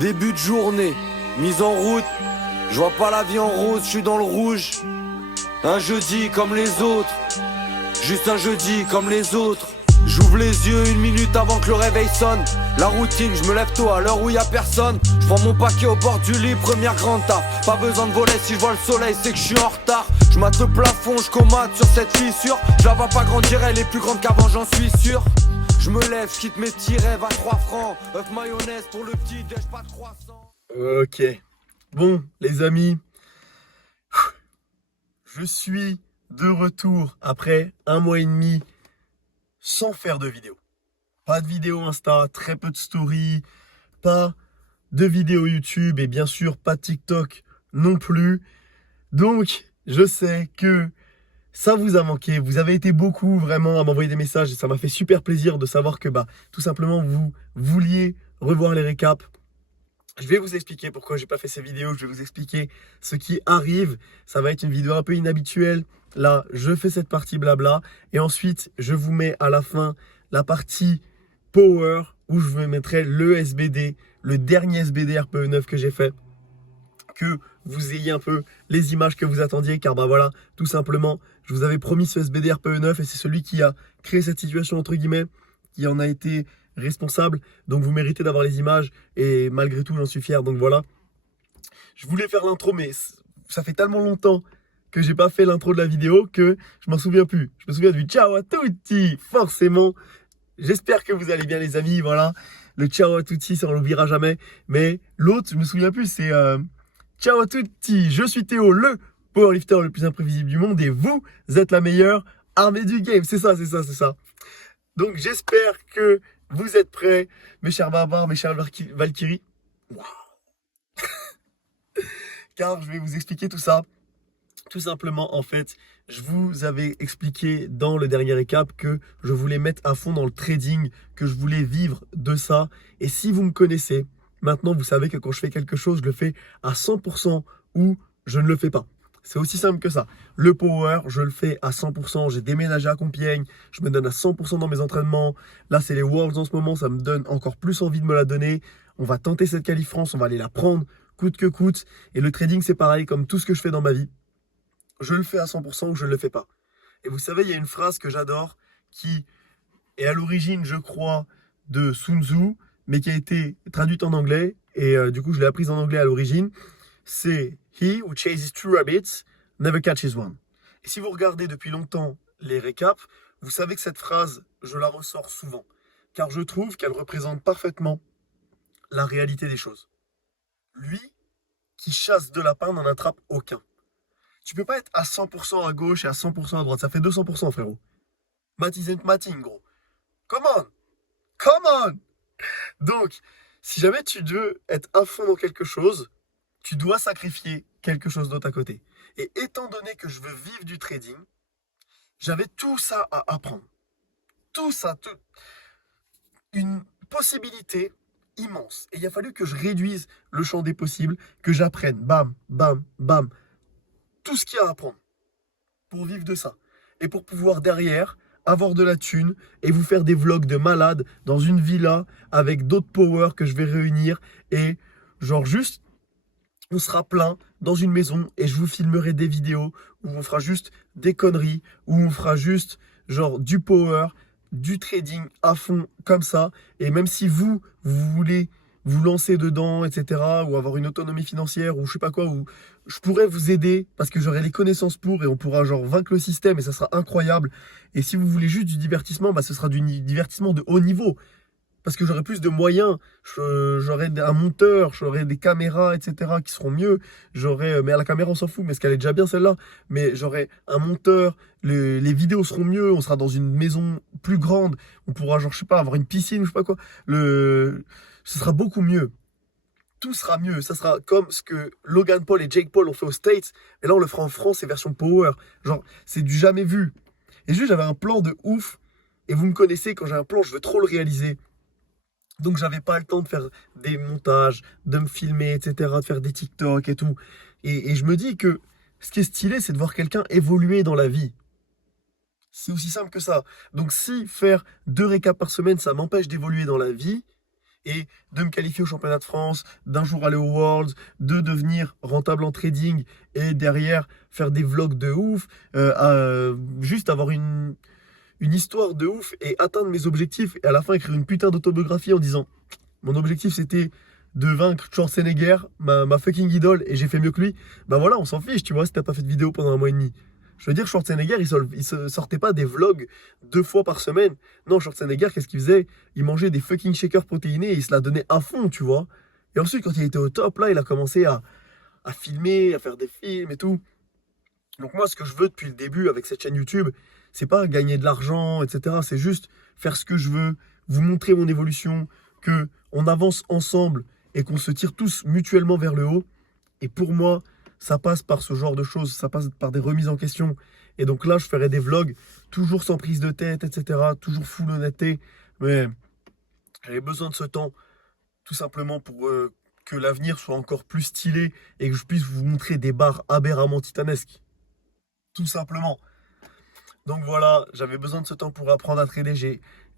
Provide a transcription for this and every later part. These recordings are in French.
Début de journée, mise en route. Je vois pas la vie en rose, je suis dans le rouge. Un jeudi comme les autres, juste un jeudi comme les autres. J'ouvre les yeux une minute avant que le réveil sonne. La routine, je me lève tôt à l'heure où y a personne. Je prends mon paquet au bord du lit, première grande taf. Pas besoin de voler, si je vois le soleil c'est que je suis en retard. Je mate le plafond, je comate sur cette fissure. Je la vois pas grandir, elle est plus grande qu'avant, j'en suis sûr. Je me lève, je quitte mes petits rêves à 3 francs. Œuf mayonnaise pour le petit déj, pas de croissant. Ok. Bon, les amis, je suis de retour après 1 mois et demi sans faire de vidéo. Pas de vidéo Insta, très peu de stories, pas de vidéo YouTube et bien sûr pas de TikTok non plus. Donc, je sais que ça vous a manqué. Vous avez été beaucoup vraiment à m'envoyer des messages et ça m'a fait super plaisir de savoir que tout simplement vous vouliez revoir les récaps. Je vais vous expliquer pourquoi j'ai pas fait ces vidéos, je vais vous expliquer ce qui arrive. Ça va être une vidéo un peu inhabituelle. Là, je fais cette partie blabla et ensuite, je vous mets à la fin la partie power où je vous mettrai le SBD, le dernier SBD RPE9 que j'ai fait. Que vous ayez un peu les images que vous attendiez car voilà, tout simplement, je vous avais promis ce SBD RPE9 et c'est celui qui a créé cette situation entre guillemets, qui en a été responsable, donc vous méritez d'avoir les images et malgré tout j'en suis fier, donc voilà. Je voulais faire l'intro mais ça fait tellement longtemps que j'ai pas fait l'intro de la vidéo que je m'en souviens plus. Je me souviens du ciao à tutti, forcément. J'espère que vous allez bien les amis, voilà. Le ciao à tutti, ça on l'oubliera jamais, mais l'autre, je me souviens plus, c'est ciao à tutti, je suis Théo, le powerlifter le plus imprévisible du monde et vous êtes la meilleure armée du game, c'est ça. Donc j'espère que vous êtes prêts, mes chers barbares, mes chers Valkyries. Wow. Car je vais vous expliquer tout ça. Tout simplement, en fait, je vous avais expliqué dans le dernier récap que je voulais mettre à fond dans le trading, que je voulais vivre de ça. Et si vous me connaissez, maintenant vous savez que quand je fais quelque chose, je le fais à 100% ou je ne le fais pas. C'est aussi simple que ça. Le power, je le fais à 100%. J'ai déménagé à Compiègne. Je me donne à 100% dans mes entraînements. Là, c'est les Worlds en ce moment. Ça me donne encore plus envie de me la donner. On va tenter cette qualif France. On va aller la prendre coûte que coûte. Et le trading, c'est pareil comme tout ce que je fais dans ma vie. Je le fais à 100% ou je ne le fais pas. Et vous savez, il y a une phrase que j'adore qui est à l'origine, je crois, de Sun Tzu, mais qui a été traduite en anglais. Et du coup, je l'ai apprise en anglais à l'origine. C'est « He who chases two rabbits never catches one ». Et si vous regardez depuis longtemps les récaps, vous savez que cette phrase, je la ressors souvent. Car je trouve qu'elle représente parfaitement la réalité des choses. Lui qui chasse deux lapins n'en attrape aucun. Tu peux pas être à 100% à gauche et à 100% à droite. Ça fait 200%, frérot. Math isn't matting, gros. Come on! Come on! Donc, si jamais tu veux être à fond dans quelque chose, tu dois sacrifier quelque chose d'autre à côté. Et étant donné que je veux vivre du trading, j'avais tout ça à apprendre. Tout ça, une possibilité immense. Et il a fallu que je réduise le champ des possibles, que j'apprenne, bam, bam, bam, tout ce qu'il y a à apprendre pour vivre de ça. Et pour pouvoir derrière avoir de la thune et vous faire des vlogs de malade dans une villa avec d'autres powers que je vais réunir. Et genre juste, on sera plein dans une maison et je vous filmerai des vidéos où on fera juste des conneries, où on fera juste genre du power, du trading à fond comme ça. Et même si vous voulez vous lancer dedans, etc., ou avoir une autonomie financière, ou je sais pas quoi, ou je pourrais vous aider parce que j'aurai les connaissances pour et on pourra genre vaincre le système et ça sera incroyable. Et si vous voulez juste du divertissement, ce sera du divertissement de haut niveau. Parce que j'aurai plus de moyens, j'aurai un monteur, j'aurai des caméras, etc. qui seront mieux. Mais à la caméra on s'en fout, mais ce qu'elle est déjà bien celle-là. Mais j'aurai un monteur, les vidéos seront mieux, on sera dans une maison plus grande. On pourra genre, je sais pas, avoir une piscine, je sais pas quoi. Ce sera beaucoup mieux. Tout sera mieux. Ça sera comme ce que Logan Paul et Jake Paul ont fait aux States. Et là on le fera en France et version power. Genre, c'est du jamais vu. Et juste j'avais un plan de ouf. Et vous me connaissez, quand j'ai un plan, je veux trop le réaliser. Donc j'avais pas le temps de faire des montages, de me filmer, etc., de faire des TikTok et tout. Et je me dis que ce qui est stylé, c'est de voir quelqu'un évoluer dans la vie. C'est aussi simple que ça. Donc si faire 2 récaps par semaine, ça m'empêche d'évoluer dans la vie, et de me qualifier au championnat de France, d'un jour aller aux Worlds, de devenir rentable en trading et derrière faire des vlogs de ouf, juste avoir une histoire de ouf et atteindre mes objectifs et à la fin écrire une putain d'autobiographie en disant mon objectif c'était de vaincre Schwarzenegger, ma fucking idole, et j'ai fait mieux que lui. Bah voilà, on s'en fiche, tu vois, si t'as pas fait de vidéo pendant un mois et demi. Je veux dire, Schwarzenegger, il se sortait pas des vlogs 2 fois par semaine. Non, Schwarzenegger, qu'est-ce qu'il faisait? Il mangeait des fucking shakers protéinés et il se la donnait à fond, tu vois. Et ensuite, quand il était au top, là, il a commencé à filmer, à faire des films et tout. Donc moi, ce que je veux depuis le début avec cette chaîne YouTube, c'est pas gagner de l'argent, etc. C'est juste faire ce que je veux, vous montrer mon évolution, que on avance ensemble et qu'on se tire tous mutuellement vers le haut. Et pour moi, ça passe par ce genre de choses, ça passe par des remises en question. Et donc là, je ferai des vlogs toujours sans prise de tête, etc. Toujours full honnêteté. Mais j'avais besoin de ce temps, tout simplement pour que l'avenir soit encore plus stylé et que je puisse vous montrer des barres aberramment titanesques. Tout simplement. Donc voilà, j'avais besoin de ce temps pour apprendre à trader.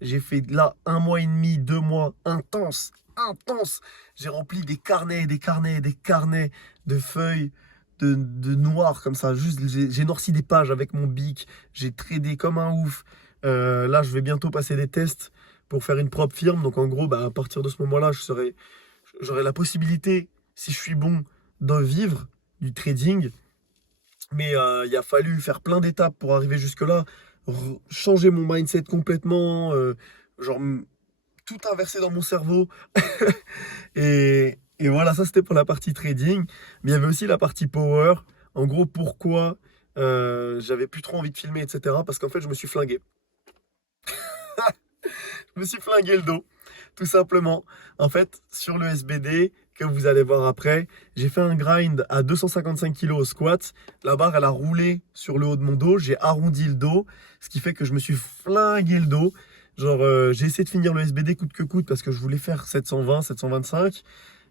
J'ai fait là 1 mois et demi, 2 mois intense, intense. J'ai rempli des carnets, des carnets, des carnets de feuilles, de noir comme ça. Juste, j'ai noirci des pages avec mon bic. J'ai tradé comme un ouf. Là, je vais bientôt passer des tests pour faire une propre firme. Donc en gros, bah, à partir de ce moment-là, j'aurai la possibilité, si je suis bon, d'en vivre du trading. Mais il a fallu faire plein d'étapes pour arriver jusque-là, changer mon mindset complètement, genre tout inverser dans mon cerveau. Et voilà, ça c'était pour la partie trading. Mais il y avait aussi la partie power. En gros, pourquoi j'avais plus trop envie de filmer, etc. Parce qu'en fait, je me suis flingué. Je me suis flingué le dos, tout simplement. En fait, sur le SBD, que vous allez voir après, j'ai fait un grind à 255 kg au squat. La barre, elle a roulé sur le haut de mon dos. J'ai arrondi le dos, ce qui fait que je me suis flingué le dos. Genre, j'ai essayé de finir le SBD coûte que coûte parce que je voulais faire 720, 725.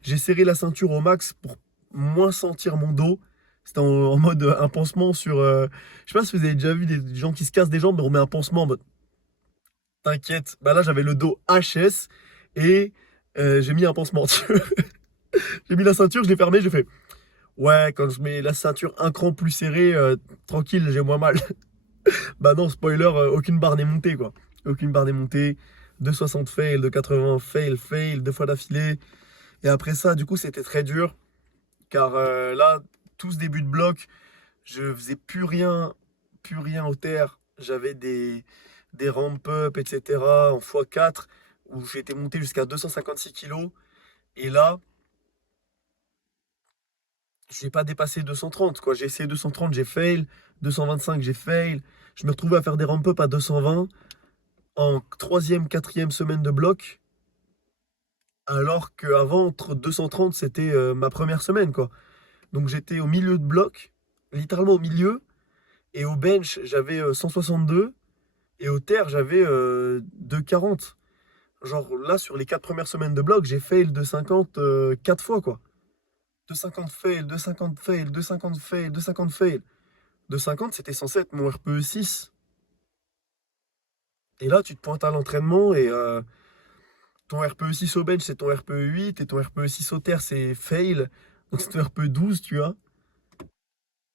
J'ai serré la ceinture au max pour moins sentir mon dos. C'était en mode un pansement sur. Je sais pas si vous avez déjà vu des gens qui se cassent des jambes, mais on met un pansement en mode t'inquiète. Bah là, j'avais le dos HS et j'ai mis un pansement. J'ai mis la ceinture, je l'ai fermée, j'ai fait. Ouais, quand je mets la ceinture un cran plus serré, tranquille, j'ai moins mal. Bah non, spoiler, aucune barre n'est montée quoi. Aucune barre n'est montée. 260 fail, 280 fail, fail, 2 fois d'affilée. Et après ça, du coup, c'était très dur. Car là, tout ce début de bloc, je faisais plus rien au terre. J'avais des ramp-up, etc. en x4 où j'étais monté jusqu'à 256 kilos. Et là, je n'ai pas dépassé 230, quoi. J'ai essayé 230, j'ai fail. 225, j'ai fail. Je me retrouvais à faire des ramp-up à 220 en troisième, quatrième semaine de bloc. Alors qu'avant, entre 230, c'était ma première semaine, quoi. Donc j'étais au milieu de bloc, littéralement au milieu. Et au bench, j'avais 162. Et au terre, j'avais 240. Genre là, sur les 4 premières semaines de bloc, j'ai fail 250 4 fois, quoi. 250 fail, 250 fail, 250 fail, 250 fail. 250, c'était censé être mon RPE 6. Et là, tu te pointes à l'entraînement et ton RPE 6 au bench, c'est ton RPE 8. Et ton RPE 6 au terre, c'est fail. Donc c'est ton RPE 12, tu vois.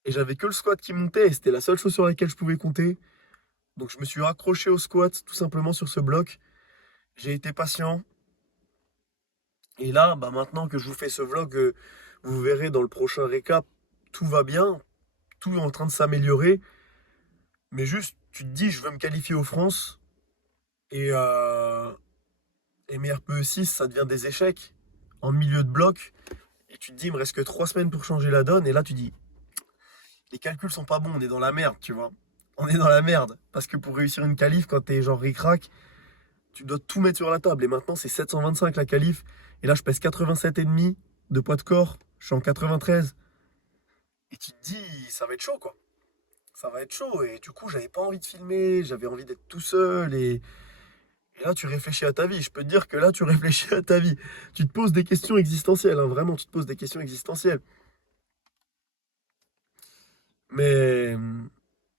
Et j'avais que le squat qui montait. Et c'était la seule chose sur laquelle je pouvais compter. Donc je me suis accroché au squat, tout simplement sur ce bloc. J'ai été patient. Et là, bah, maintenant que je vous fais ce vlog, vous verrez dans le prochain récap, tout va bien. Tout est en train de s'améliorer. Mais juste, tu te dis, je veux me qualifier aux France. Et, mes RPE 6, ça devient des échecs en milieu de bloc. Et tu te dis, il me reste que 3 semaines pour changer la donne. Et là, tu dis, les calculs sont pas bons, on est dans la merde, tu vois. On est dans la merde. Parce que pour réussir une qualif, quand t'es genre ric-rac, tu dois tout mettre sur la table. Et maintenant, c'est 725 la qualif. Et là, je pèse 87,5 de poids de corps. Je suis en 93. Et tu te dis, ça va être chaud, quoi. Ça va être chaud. Et du coup, j'avais pas envie de filmer. J'avais envie d'être tout seul. Et là, tu réfléchis à ta vie. Je peux te dire que là, tu réfléchis à ta vie. Tu te poses des questions existentielles, hein. Vraiment, tu te poses des questions existentielles. Mais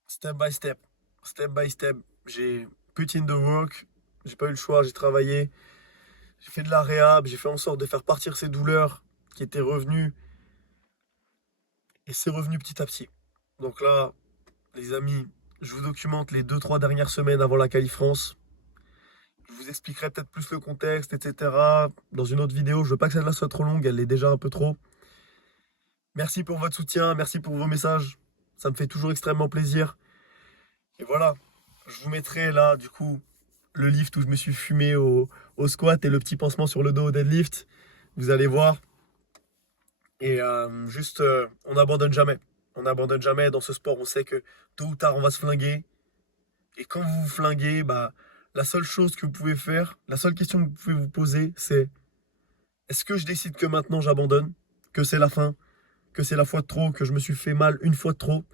step by step, step by step, j'ai put in the work. J'ai pas eu le choix, j'ai travaillé. J'ai fait de la réhab, j'ai fait en sorte de faire partir ces douleurs qui étaient revenues. Et c'est revenu petit à petit. Donc là, les amis, je vous documente les 2-3 dernières semaines avant la qualif France. Je vous expliquerai peut-être plus le contexte, etc. dans une autre vidéo. Je veux pas que celle-là soit trop longue, elle l'est déjà un peu trop. Merci pour votre soutien, merci pour vos messages. Ça me fait toujours extrêmement plaisir. Et voilà, je vous mettrai là, du coup, le lift où je me suis fumé au squat et le petit pansement sur le dos au deadlift. Vous allez voir. Et on n'abandonne jamais. On n'abandonne jamais dans ce sport. On sait que tôt ou tard, on va se flinguer. Et quand vous vous flinguez, bah, la seule chose que vous pouvez faire, la seule question que vous pouvez vous poser, c'est est-ce que je décide que maintenant j'abandonne, que c'est la fin, que c'est la fois de trop, que je me suis fait mal une fois de trop,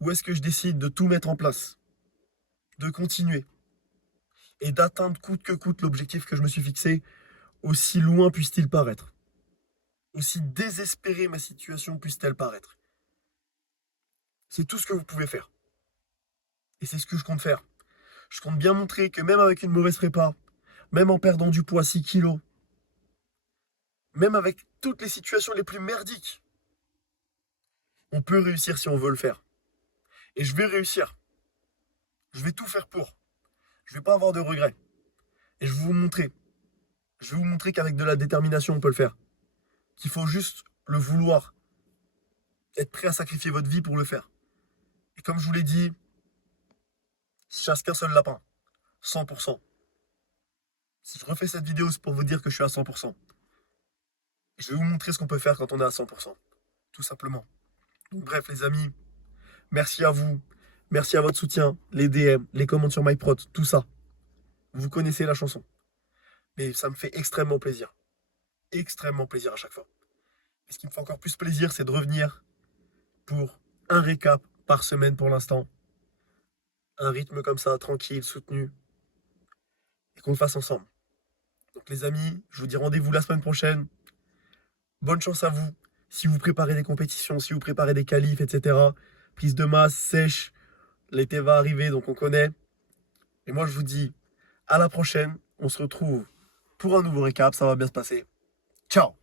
ou est-ce que je décide de tout mettre en place, de continuer et d'atteindre coûte que coûte l'objectif que je me suis fixé, aussi loin puisse-t-il paraître, aussi désespérée ma situation puisse-t-elle paraître. C'est tout ce que vous pouvez faire. Et c'est ce que je compte faire. Je compte bien montrer que même avec une mauvaise prépa, même en perdant du poids 6 kilos, même avec toutes les situations les plus merdiques, on peut réussir si on veut le faire. Et je vais réussir. Je vais tout faire pour. Je vais pas avoir de regrets. Et je vais vous montrer. Je vais vous montrer qu'avec de la détermination, on peut le faire. Qu'il faut juste le vouloir. Être prêt à sacrifier votre vie pour le faire. Et comme je vous l'ai dit, je chasse qu'un seul lapin. 100%. Si je refais cette vidéo, c'est pour vous dire que je suis à 100%. Et je vais vous montrer ce qu'on peut faire quand on est à 100%. Tout simplement. Donc bref les amis, merci à vous. Merci à votre soutien, les DM, les commentaires sur MyProt, tout ça. Vous connaissez la chanson. Mais ça me fait extrêmement plaisir. Extrêmement plaisir à chaque fois. Et ce qui me fait encore plus plaisir, c'est de revenir pour un récap par semaine pour l'instant. Un rythme comme ça, tranquille, soutenu. Et qu'on le fasse ensemble. Donc les amis, je vous dis rendez-vous la semaine prochaine. Bonne chance à vous. Si vous préparez des compétitions, si vous préparez des qualifs, etc. Prise de masse, sèche. L'été va arriver, donc on connaît. Et moi, je vous dis à la prochaine. On se retrouve pour un nouveau récap. Ça va bien se passer. Ciao!